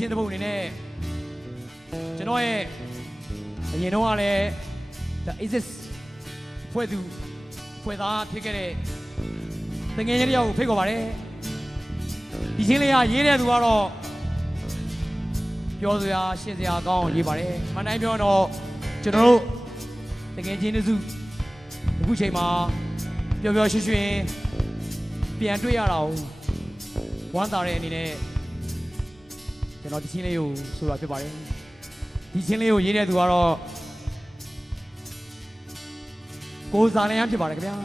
ကျင်းတဲ့ဘုံအနေနဲ့ကျွန်တော်ရဲ့အရင်တော့ကလည်းဒါ ISIS ဖွဲ့သူဖွဲ့သားဖြစ်ခဲ့တဲ့တငယ်ချင်းတယောက်ကိုဖိတ်ခေါ်ပါတယ်ဒီချင်းလေးကရေးတဲ့သူကတော့ပြောစရာရှင်းစရာကောင်းအောင်ရေးပါတယ်မှန်တိုင်းပြောတော့ကျွန်တော်တို့တငယ်ချင်းတစုအခုချိန်မှာပျော်ပျော်ရွှင်ရွှင်ပြန်တွေ့ရတာကိုဝမ်းသာတဲ့အနေနဲ့ ကျွန်တော်ဒီချင်းလေးကိုဆိုတာဖြစ်ပါတယ်ဒီချင်းလေးကိုရေးတဲ့သူကတော့ကိုဇာလျန်းဖြစ်ပါတယ်ခင်ဗျာ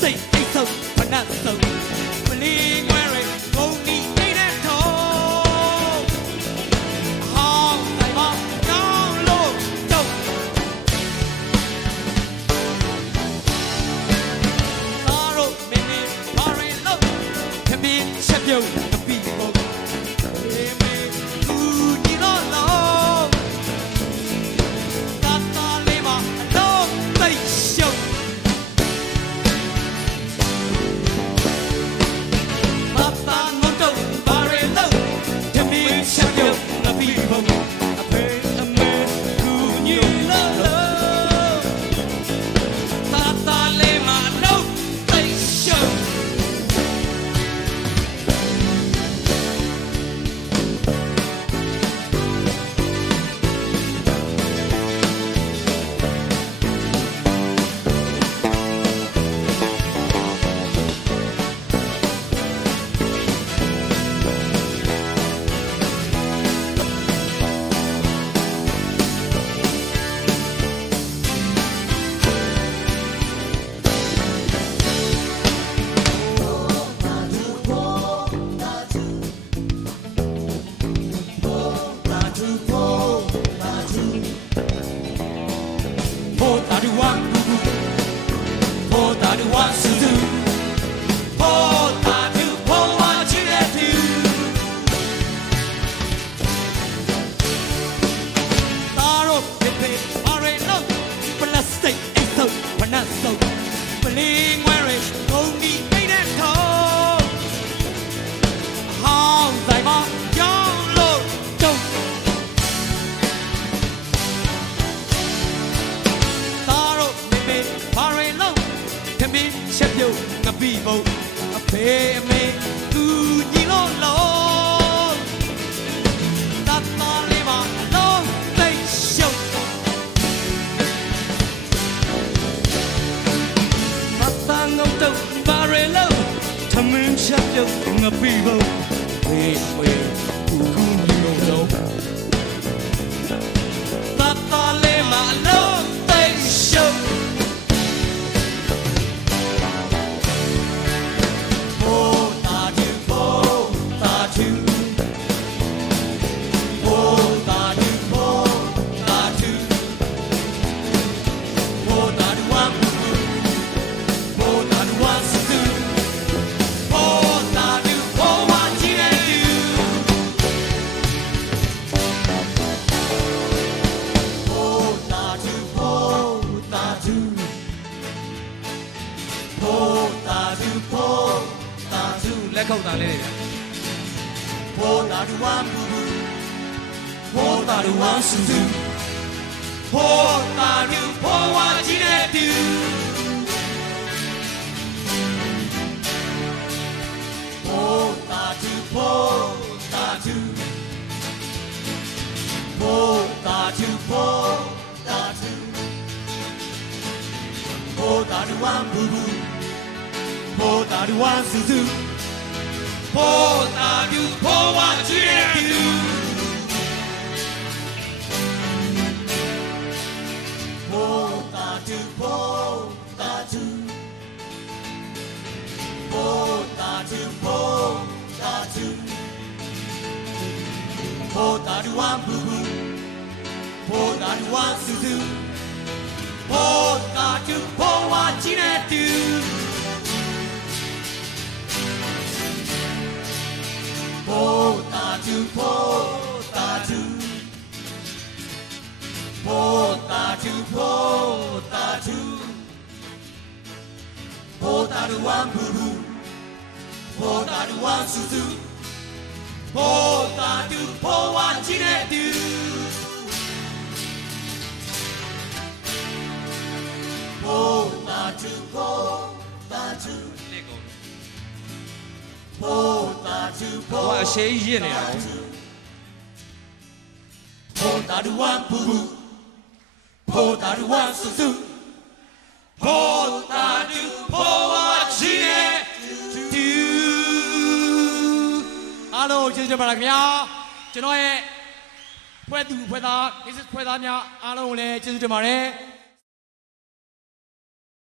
Plastic, Aso, Panaso, Bling, God wants to do A pay me, do you know? Tata Lima, no, they show. Matangong Barelo, Tamun Shapyo, the people. Wait, ခုတ်တန်လေးတွေဗျ ဘောတာဒူဝမ်ဘူဘူဘောတာဒူဝမ်ဆူဆူဘောတာဒူဘောဝါကြီးတဲ့တူဘောတာဒူဘောတာဒူဘောတာဒူဘောတာဒူဘောတာဒူဝမ် ポータルワンスズ。ポータルポワジューポータルポータルポータルポータルポータルワンブブポータルワンスズ。ポータルポワジュレビ 보따주 보따주 보따주 보따주 보따루 왕부루 보따루 왕수수 보따주 보완지네두 보따주 보따주 보따주 ဟိုကအရှိကြီးရစ်နေတာဟုတ်ဘောတာဒူဝမ်ဘူဘူဘောတာဒူဝမ်ဆူဆူဘောတာဒူဘောဝါချီရဲ့တူအားလုံးကျေးဇူးတင်ပါတယ်ခင်ဗျာကျွန်တော်ရဲ့ဖွဲ့သူဖွဲ့သား business ဖွဲ့သားများအားလုံးကိုလည်းကျေးဇူးတင်ပါတယ်